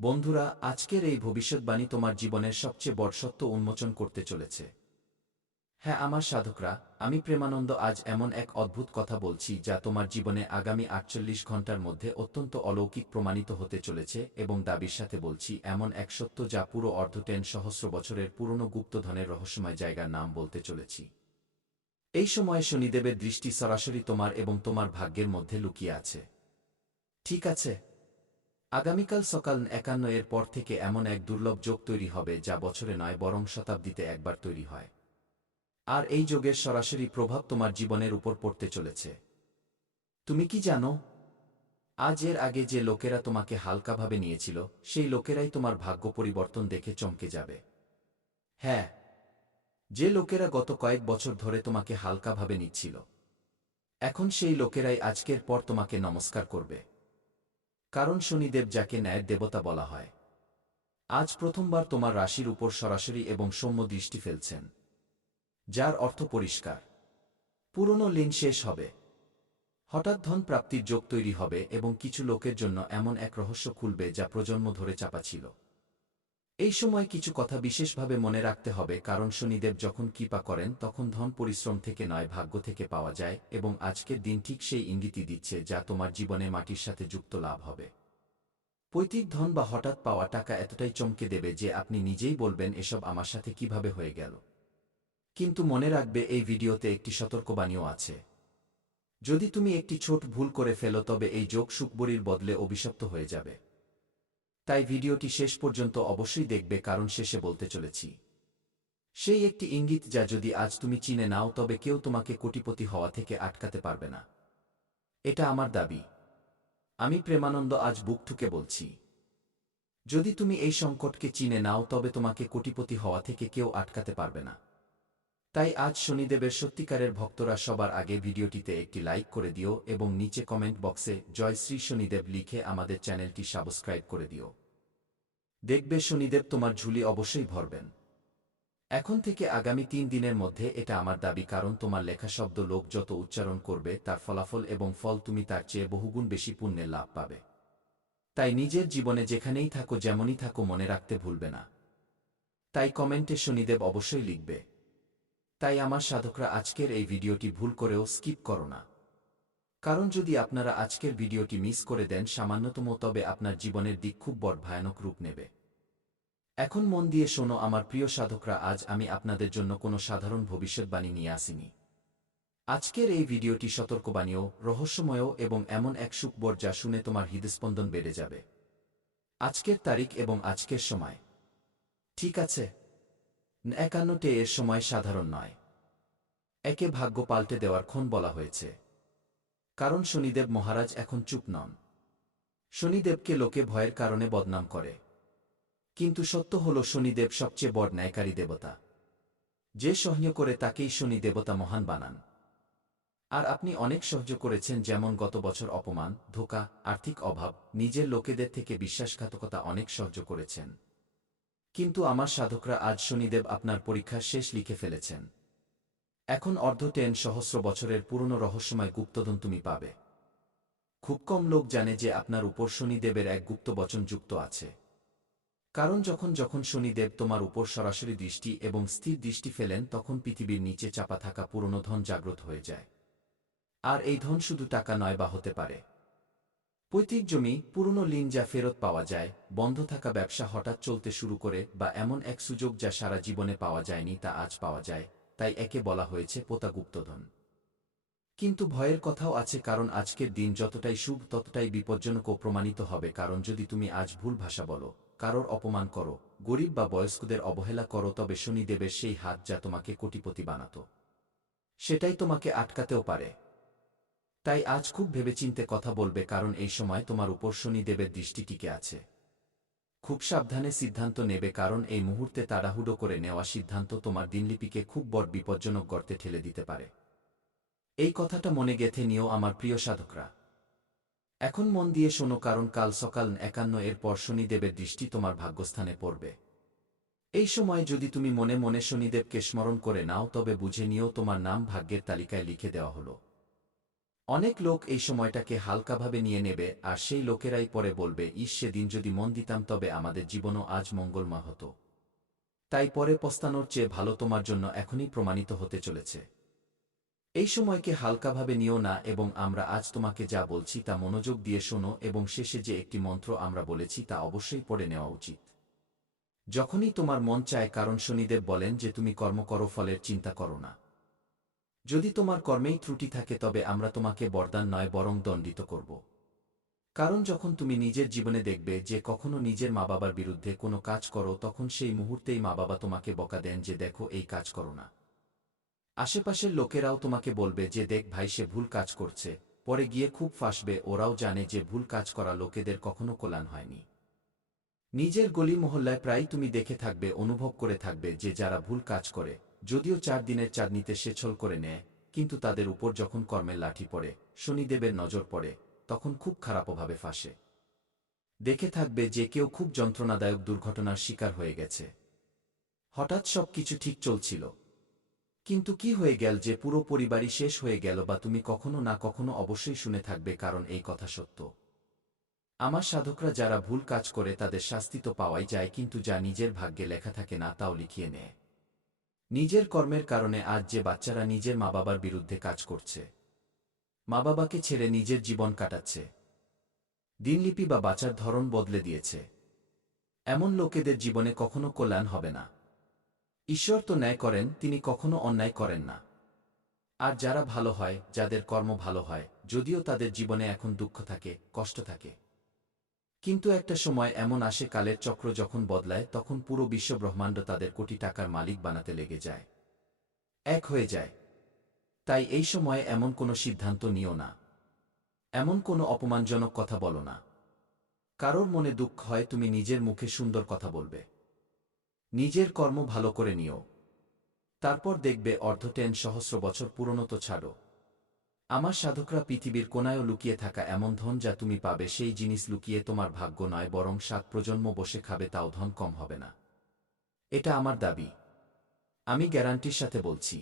বন্ধুরা, আজকের এই ভবিষ্যৎবাণী তোমার জীবনের সবচেয়ে বড় সত্য উন্মোচন করতে চলেছে। হ্যাঁ, আমার সাধকরা, আমি প্রেমানন্দ আজ এমন এক অদ্ভুত কথা বলছি যা তোমার জীবনে আগামী ৪৮ ঘণ্টার মধ্যে অত্যন্ত অলৌকিক প্রমাণিত হতে চলেছে, এবং দাবির সাথে বলছি এমন এক সত্য যা পুরো সহস্র বছরের পুরনো গুপ্তধনের রহস্যময় জায়গার নাম বলতে চলেছি। এই সময়ে শনিদেবের দৃষ্টি সরাসরি তোমার এবং তোমার ভাগ্যের মধ্যে লুকিয়ে আছে। ঠিক আছে? আগামীকাল সকাল ৫১ এর পর থেকে এমন এক দুর্লভ যোগ তৈরি হবে যা বছরে নয় বরং শতাব্দীতে একবার তৈরি হয়। আর এই যোগের সরাসরি প্রভাব তোমার জীবনের উপর পড়তে চলেছে। তুমি কি জানো? আজ এর আগে যে লোকেরা তোমাকে হালকাভাবে নিয়েছিল, সেই লোকেরাই তোমার ভাগ্য পরিবর্তন দেখে চমকে যাবে। হ্যাঁ, যে লোকেরা গত কয়েক বছর ধরে তোমাকে হালকাভাবে নিচ্ছিল, এখন সেই লোকেরাই আজকের পর তোমাকে নমস্কার করবে। কারণ শনিদেব, যাকে ন্যায়ের দেবতা বলা হয়, আজ প্রথমবার তোমার রাশির উপর সরাসরি এবং সৌম্য দৃষ্টি ফেলছেন, যার অর্থ পরিষ্কার, পুরনো লিন শেষ হবে। হঠাৎ ধন প্রাপ্তির যোগ তৈরি হবে এবং কিছু লোকের জন্য এমন এক রহস্য খুলবে যা প্রজন্ম ধরে চাপা ছিল। এই সময় কিছু কথা বিশেষভাবে মনে রাখতে হবে, কারণ শনিদেব যখন কৃপা করেন তখন ধন পরিশ্রম থেকে নয়, ভাগ্য থেকে পাওয়া যায়, এবং আজকের দিন ঠিক সেই ইঙ্গিতই দিচ্ছে যা তোমার জীবনে মাটির সাথে যুক্ত লাভ হবে। পৈতৃক ধন বা হঠাৎ পাওয়া টাকা এতটাই চমকে দেবে যে আপনি নিজেই বলবেন, এসব আমার সাথে কিভাবে হয়ে গেল। কিন্তু মনে রাখবে, এই ভিডিওতে একটি সতর্কবাণীও আছে। যদি তুমি একটি ছোট ভুল করে ফেলো, তবে এই যোগ সুখবরীর বদলে অভিশপ্ত হয়ে যাবে। তাই ভিডিওটি শেষ পর্যন্ত অবশ্যই দেখবে, কারণ শেষে বলতে চলেছি সেই একটি ইঙ্গিত যা যদি আজ তুমি চিনে নাও, তবে কেউ তোমাকে কোটিপতি হওয়া থেকে আটকাতে পারবে না। এটা আমার দাবি। আমি প্রেমানন্দ আজ বুক ঠুকে বলছি, যদি তুমি এই সংকটকে চিনে নাও, তবে তোমাকে কোটিপতি হওয়া থেকে কেউ আটকাতে পারবে না। তাই আজ শনিদেবের সত্যিকারের ভক্তরা সবার আগে ভিডিওটিতে একটি লাইক করে দিও এবং নিচে কমেন্ট বক্সে জয় শ্রী শনিদেব লিখে আমাদের চ্যানেলটি সাবস্ক্রাইব করে দিও। দেখবে শনিদেব তোমার ঝুলি অবশ্যই ভরবেন। এখন থেকে আগামী ৩ দিনের মধ্যে এটা আমার দাবি, কারণ তোমার লেখা শব্দ লোক যত উচ্চারণ করবে, তার ফলাফল এবং ফল তুমি তার চেয়ে বহুগুণ বেশি পুণ্যের লাভ পাবে। তাই নিজের জীবনে যেখানেই থাকো, যেমনই থাকো, মনে রাখতে ভুলবে না। তাই কমেন্টে শনিদেব অবশ্যই লিখবে। তাই আমার সাধকরা, আজকের এই ভিডিওটি ভুল করেও স্কিপ করো না। কারণ যদি আপনারা আজকের ভিডিওটি মিস করে দেন সামান্যতম, তবে আপনার জীবনের দিক খুব বড় ভয়ানক রূপ নেবে। এখন মন দিয়ে শোনো আমার প্রিয় সাধকরা, আজ আমি আপনাদের জন্য কোনো সাধারণ ভবিষ্যৎবাণী নিয়ে আসিনি। আজকের এই ভিডিওটি সতর্কবাণীও, রহস্যময় এবং এমন এক সুখবর যা শুনে তোমার হৃদস্পন্দন বেড়ে যাবে। আজকের তারিখ এবং আজকের সময়, ঠিক আছে? ৫১ এর সময় সাধারণ নয়। একে ভাগ্য পাল্টে দেওয়ার ক্ষণ বলা হয়েছে। কারণ শনিদেব মহারাজ এখন চুপ নন। শনিদেবকে লোকে ভয়ের কারণে বদনাম করে, কিন্তু সত্য হল শনিদেব সবচেয়ে বড় ন্যায়কারী দেবতা। যে সহ্য করে তাকেই শনি দেবতা মহান বানান। আর আপনি অনেক সহ্য করেছেন, যেমন গত বছর অপমান, ধোঁকা, আর্থিক অভাব, নিজের লোকেদের থেকে বিশ্বাসঘাতকতা, অনেক সহ্য করেছেন। কিন্তু আমার সাধকরা, আজ শনিদেব আপনার পরীক্ষার শেষ লিখে ফেলেছেন। এখন সহস্র বছরের পুরনো রহস্যময় গুপ্তধন তুমি পাবে। খুব কম লোক জানে যে আপনার উপর শনিদেবের এক গুপ্ত বচন যুক্ত আছে। কারণ যখন যখন শনিদেব তোমার উপর সরাসরি দৃষ্টি এবং স্থির দৃষ্টি ফেলেন, তখন পৃথিবীর নিচে চাপা থাকা পুরনো ধন জাগ্রত হয়ে যায়। আর এই ধন শুধু টাকা নয়, বা হতে পারে পৈতৃক জমি, পুরনো লিন যা ফেরত পাওয়া যায়, বন্ধ থাকা ব্যবসা হঠাৎ চলতে শুরু করে, বা এমন এক সুযোগ যা সারা জীবনে পাওয়া যায়নি তা আজ পাওয়া যায়। তাই একে বলা হয়েছে পোতা গুপ্তধন। কিন্তু ভয়ের কথাও আছে, কারণ আজকের দিন যতটাই শুভ ততটাই বিপজ্জনকও প্রমাণিত হবে। কারণ যদি তুমি আজ ভুল ভাষা বলো, কারোর অপমান করো, গরিব বা বয়স্কদের অবহেলা করো, তবে শনিদেবের সেই হাত যা তোমাকে কোটিপতি বানাত, সেটাই তোমাকে আটকাতেও পারে। তাই আজ খুব ভেবেচিন্তে কথা বলবে, কারণ এই সময় তোমার উপর শনিদেবের দৃষ্টি টিকে আছে। খুব সাবধানে সিদ্ধান্ত নেবে, কারণ এই মুহূর্তে তাড়াহুড়ো করে নেওয়া সিদ্ধান্ত তোমার দিনলিপিকে খুব বড় বিপজ্জনক গর্তে ঠেলে দিতে পারে। এই কথাটা মনে গেঁথে নিও আমার প্রিয় সাধকরা। এখন মন দিয়ে শোনো, কারণ কাল সকাল ৫১ এর পর শনিদেবের দৃষ্টি তোমার ভাগ্যস্থানে পড়বে। এই সময় যদি তুমি মনে মনে শনিদেবকে স্মরণ করে নাও, তবে বুঝে নিও তোমার নাম ভাগ্যের তালিকায় লিখে দেওয়া হলো। অনেক লোক এই সময়টাকে হালকাভাবে নিয়ে নেবে, আর সেই লোকেরাই পরে বলবে, ইস, সেদিন যদি মন দিতাম তবে আমাদের জীবনও আজ মঙ্গলময় হতো। তাই পরে পস্তানোর চেয়ে ভালো তোমার জন্য এখনই প্রমাণিত হতে চলেছে। এই সময়কে হালকাভাবে নিও না, এবং আমরা আজ তোমাকে যা বলছি তা মনোযোগ দিয়ে শোনো, এবং শেষে যে একটি মন্ত্র আমরা বলেছি তা অবশ্যই পড়ে নেওয়া উচিত। যখনই তোমার মন চায়, কারণ শনিদেব বলেন যে তুমি কর্ম করো, ফলের চিন্তা করো না। যদি তোমার কর্মেই ত্রুটি থাকে তবে আমরা তোমাকে বরদান নয় বরং দণ্ডিত করব। কারণ যখন তুমি নিজের জীবনে দেখবে যে কখনো নিজের মা বাবার বিরুদ্ধে কোনো কাজ করো, তখন সেই মুহূর্তেই মা বাবা তোমাকে বকা দেন যে দেখো এই কাজ করো না। আশেপাশের লোকেরাও তোমাকে বলবে যে দেখ ভাই, সে ভুল কাজ করছে। পরে গিয়ে খুব ফাঁসবে। ওরাও জানে যে ভুল কাজ করা লোকেদের কখনো কল্যাণ হয়নি। নিজের গলি মহল্লায় প্রায় তুমি দেখে থাকবে, অনুভব করে থাকবে যে যারা ভুল কাজ করে, যদিও 4 দিনের চাঁদনিতে সে ছল করে নেয়, কিন্তু তাদের উপর যখন কর্মের লাঠি পড়ে, শনিদেবের নজর পড়ে, তখন খুব খারাপভাবে ফাঁসে। দেখে থাকবে যে কেউ খুব যন্ত্রণাদায়ক দুর্ঘটনার শিকার হয়ে গেছে। হঠাৎ সব কিছু ঠিক চলছিল, কিন্তু কি হয়ে গেল যে পুরো পরিবারই শেষ হয়ে গেল, বা তুমি কখনো না কখনো অবশ্যই শুনে থাকবে, কারণ এই কথা সত্য। আমার সাধকরা যারা ভুল কাজ করে তাদের শাস্তি তো পাওয়াই যায়, কিন্তু যা নিজের ভাগ্যে লেখা থাকে না তাও লিখিয়ে নেয়। নিজের কর্মের কারণে আজ যে বাচ্চারা নিজের মা বাবার বিরুদ্ধে কাজ করছে, মা বাবাকে ছেড়ে নিজের জীবন কাটাচ্ছে, দিনলিপি বা বাঁচার ধরন বদলে দিয়েছে, এমন লোকেদের জীবনে কখনো কল্যাণ হবে না। ঈশ্বর তো ন্যায় করেন, তিনি কখনো অন্যায় করেন না। আর যারা ভালো হয়, যাদের কর্ম ভালো হয়, যদিও তাদের জীবনে এখন দুঃখ থাকে, কষ্ট থাকে, কিন্তু একটা সময় এমন আসে, কালের চক্র যখন বদলায়, তখন পুরো বিশ্ব ব্রহ্মাণ্ড তাদের কোটি টাকার মালিক বানাতে লেগে যায়, এক হয়ে যায়। তাই এই সময়ে এমন কোনো সিদ্ধান্ত নিও না, এমন কোনো অপমানজনক কথা বলো না। কারোর মনে দুঃখ হয়, তুমি নিজের মুখে সুন্দর কথা বলবে, নিজের কর্ম ভালো করে নিও, তারপর দেখবে অর্ধটেন সহস্র বছর পুরনো তো ছাড়ো। আমার সাধকরা পৃথিবীর কোনায়ও লুকিয়ে থাকা এমন ধন যা তুমি পাবে, সেই জিনিস লুকিয়ে তোমার ভাগ্য নয় বরং 7 প্রজন্ম বসে খাবে, তাও ধন কম হবে না। এটা আমার দাবি, আমি গ্যারান্টির সাথে বলছি।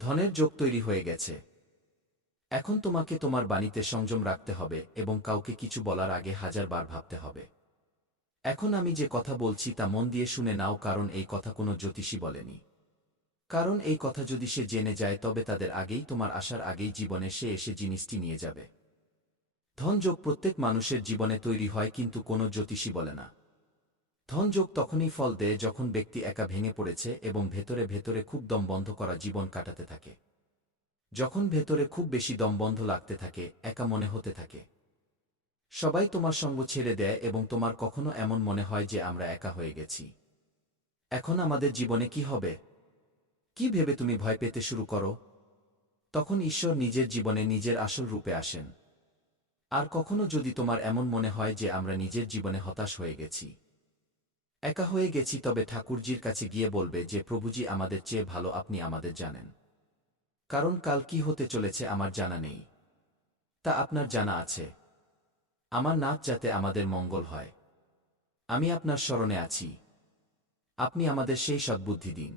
ধনের যোগ তৈরি হয়ে গেছে। এখন তোমাকে তোমার বাণীতে সংযম রাখতে হবে, এবং কাউকে কিছু বলার আগে 1000 বার ভাবতে হবে। এখন আমি যে কথা বলছি তা মন দিয়ে শুনে নাও, কারণ এই কথা কোনো জ্যোতিষী বলেনি। কারণ এই কথা যদি সে জেনে যায় তবে তাদের আগেই, তোমার আসার আগেই জীবনে সে এসে জিনিসটি নিয়ে যাবে। ধনযোগ প্রত্যেক মানুষের জীবনে তৈরি হয়, কিন্তু কোনো জ্যোতিষী বলে না। ধনযোগ তখনই ফল দেয় যখন ব্যক্তি একা ভেঙে পড়েছে এবং ভেতরে ভেতরে খুব দমবন্ধ করা জীবন কাটাতে থাকে। যখন ভেতরে খুব বেশি দমবন্ধ লাগতে থাকে, একা মনে হতে থাকে, সবাই তোমার সঙ্গ ছেড়ে দেয়, এবং তোমার কখনো এমন মনে হয় যে আমরা একা হয়ে গেছি, এখন আমাদের জীবনে কি হবে, কি ভেবে তুমি ভয় পেতে শুরু করো, তখন ঈশ্বর নিজের জীবনে নিজের আসল রূপে আসেন। আর কখনো যদি তোমার এমন মনে হয় যে আমরা নিজের জীবনে হতাশ হয়ে গেছি, একা হয়ে গেছি, তবে ঠাকুরজির কাছে গিয়ে বলবে যে প্রভুজি, আমাদের চেয়ে ভালো আপনি আমাদের জানেন। কারণ কাল কি হতে চলেছে আমার জানা নেই, তা আপনার জানা আছে। আমার নাচ যাতে আমাদের মঙ্গল হয়, আমি আপনার শরণে আছি। আপনি আমাদের সেই সদ্বুদ্ধি দিন,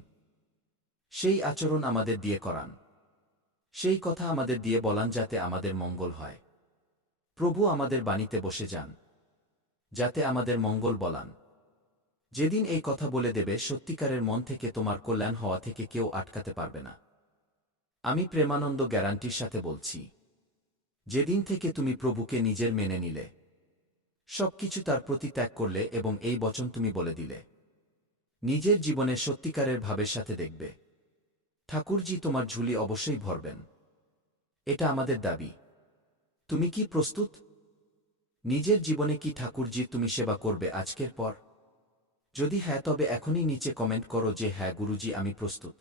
সেই আচরণ আমাদের দিয়ে করান, সেই কথা আমাদের দিয়ে বলান যাতে আমাদের মঙ্গল হয়। প্রভু আমাদের বাণীতে বসে যান, যাতে আমাদের মঙ্গল বলান। যেদিন এই কথা বলে দেবে, সত্যিকারের মন থেকে তোমার কল্যাণ হওয়া থেকে কেউ আটকাতে পারবে না। আমি প্রেমানন্দ গ্যারান্টির সাথে বলছি। যেদিন থেকে তুমি প্রভুকে নিজের মেনে নিলে, সবকিছু তার প্রতি ত্যাগ করলে, এবং এই বচন তুমি বলে দিলে, নিজের জীবনে সত্যিকারের ভাবের সাথে দেখবে ঠাকুরজি তোমার ঝুলি অবশ্যই ভরবেন। এটা আমাদের দাবি। তুমি কি প্রস্তুত? নিজের জীবনে কি ঠাকুরজি তুমি সেবা করবে আজকের পর? যদি হ্যাঁ, তবে এখনই নিচে কমেন্ট করো যে হ্যাঁ গুরুজি, আমি প্রস্তুত।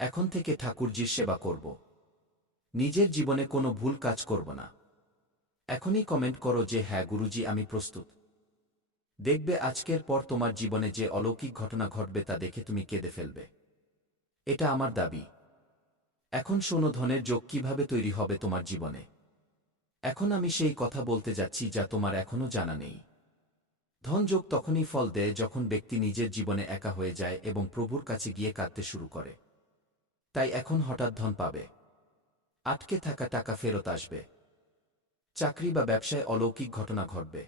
এখন থেকে ঠাকুরজির সেবা করব, নিজের জীবনে কোনো ভুল কাজ করব না। এখনই কমেন্ট করো যে হ্যাঁ গুরুজি, আমি প্রস্তুত। দেখবে আজকের পর তোমার জীবনে যে অলৌকিক ঘটনা ঘটবে তা দেখে তুমি কেঁদে ফেলবে। এটা আমার দাবি। এখন শোনো, ধনের যোগ কিভাবে তৈরি হবে তোমার জীবনে। এখন আমি সেই কথা বলতে যাচ্ছি যা তোমার এখনো জানা নেই। ধনযোগ তখনই ফল দেয় যখন ব্যক্তি নিজের জীবনে একা হয়ে যায় এবং প্রভুর কাছে গিয়ে কাঁদতে শুরু করে। তাই এখন হঠাৎ ধন পাবে, আটকে থাকা টাকা ফেরত আসবে। চাকরি বা ব্যবসায় অলৌকিক ঘটনা ঘটবে।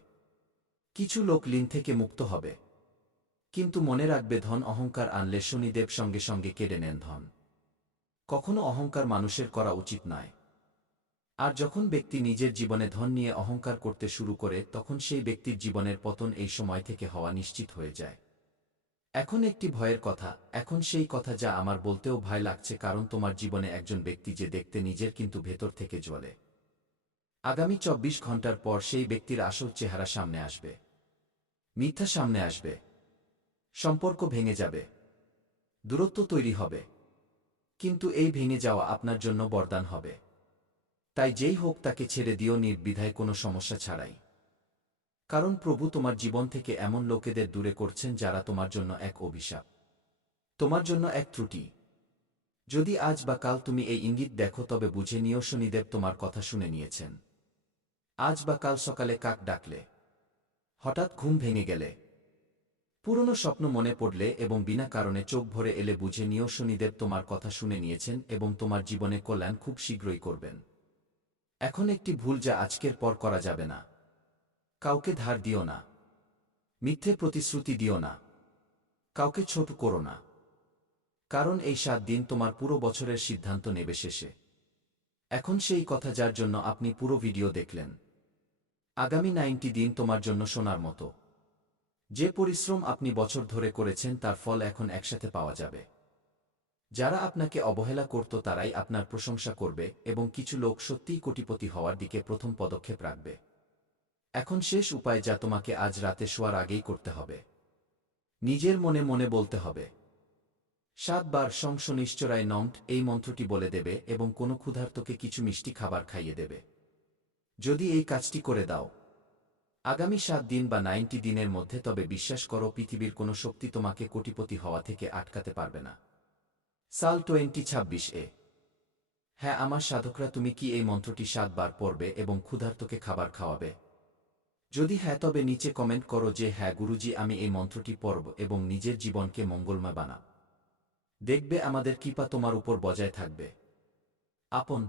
কিছু লোক ঋণ থেকে মুক্ত হবে। কিন্তু মনে রাখবে, ধন অহংকার আনলে শনিদেব সঙ্গে সঙ্গে কেড়ে নেন ধন। কখনো অহংকার মানুষের করা উচিত নয়। আর যখন ব্যক্তি নিজের জীবনে ধন নিয়ে অহংকার করতে শুরু করে, তখন সেই ব্যক্তির জীবনের পতন এই সময় থেকে হওয়া নিশ্চিত হয়ে যায়। এখন একটি ভয়ের কথা, এখন সেই কথা যা আমার বলতেও ভয় লাগছে, কারণ তোমার জীবনে একজন ব্যক্তি যে দেখতে নিজের কিন্তু ভেতর থেকে জ্বলে। আগামী ২৪ ঘন্টার পর সেই ব্যক্তির আসল চেহারা সামনে আসবে। মিথ্যা সামনে আসবে। সম্পর্ক ভেঙে যাবে। দূরত্ব তৈরি হবে। কিন্তু এই ভেঙে যাওয়া আপনার জন্য বরদান হবে। তাই যেই হোক তাকে ছেড়ে দিও নির্দ্বিধায়, কোনো সমস্যা ছাড়াই। কারণ প্রভু তোমার জীবন থেকে এমন লোকেদের দূরে করছেন যারা তোমার জন্য এক অভিশাপ, তোমার জন্য এক ত্রুটি। যদি আজ বা কাল তুমি এই ইঙ্গিত দেখো, তবে বুঝে নিও শনিদেব তোমার কথা শুনে নিয়েছেন। আজ বা কাল সকালে কাক ডাকলে, হঠাৎ ঘুম ভেঙে গেলে, পুরনো স্বপ্ন মনে পড়লে এবং বিনা কারণে চোখ ভরে এলে, বুঝে নিও শনিদেব তোমার কথা শুনে নিয়েছেন এবং তোমার জীবনে কল্যাণ খুব শীঘ্রই করবেন। এখন একটি ভুল যা আজকের পর করা যাবে না। কাউকে ধার দিও না। মিথ্যে প্রতিশ্রুতি দিও না। কাউকে ছোট করো না। কারণ এই ৭ দিন তোমার পুরো বছরের সিদ্ধান্ত নেবে শেষে। এখন সেই কথা যার জন্য আপনি পুরো ভিডিও দেখলেন। আগামী ৯০ দিন তোমার জন্য সোনার মতো। যে পরিশ্রম আপনি বছর ধরে করেছেন তার ফল এখন একসাথে পাওয়া যাবে। যারা আপনাকে অবহেলা করত তারাই আপনার প্রশংসা করবে এবং কিছু লোক সত্যিই কোটিপতি হওয়ার দিকে প্রথম পদক্ষেপ রাখবে। এখন শেষ উপায়, যা তোমাকে আজ রাতে শোয়ার আগেই করতে হবে। নিজের মনে মনে বলতে হবে ৭ বার সং শনিশ্চরায় নমঃ, এই মন্ত্রটি বলে দেবে এবং কোনো ক্ষুধার্তকে কিছু মিষ্টি খাবার খাইয়ে দেবে। যদি এই কাজটি করে দাও আগামী ৭ দিন বা ৯০ দিনের মধ্যে, তবে বিশ্বাস করো পৃথিবীর কোনো শক্তি তোমাকে কোটিপতি হওয়া থেকে আটকাতে পারবে না। সাল 2026 হ্যাঁ আমার সাধকরা, তুমি কি এই মন্ত্রটি ৭ বার পড়বে এবং ক্ষুধার্তকে খাবার খাওয়াবে? যদি হ্যাঁ, তবে নিচে কমেন্ট করো যে হ্যাঁ গুরুজি, আমি এই মন্ত্রটি পড়ব এবং নিজের জীবনকে মঙ্গলময় বানাব। দেখবে আমাদের কৃপা তোমার উপর বজায় থাকবে। আপন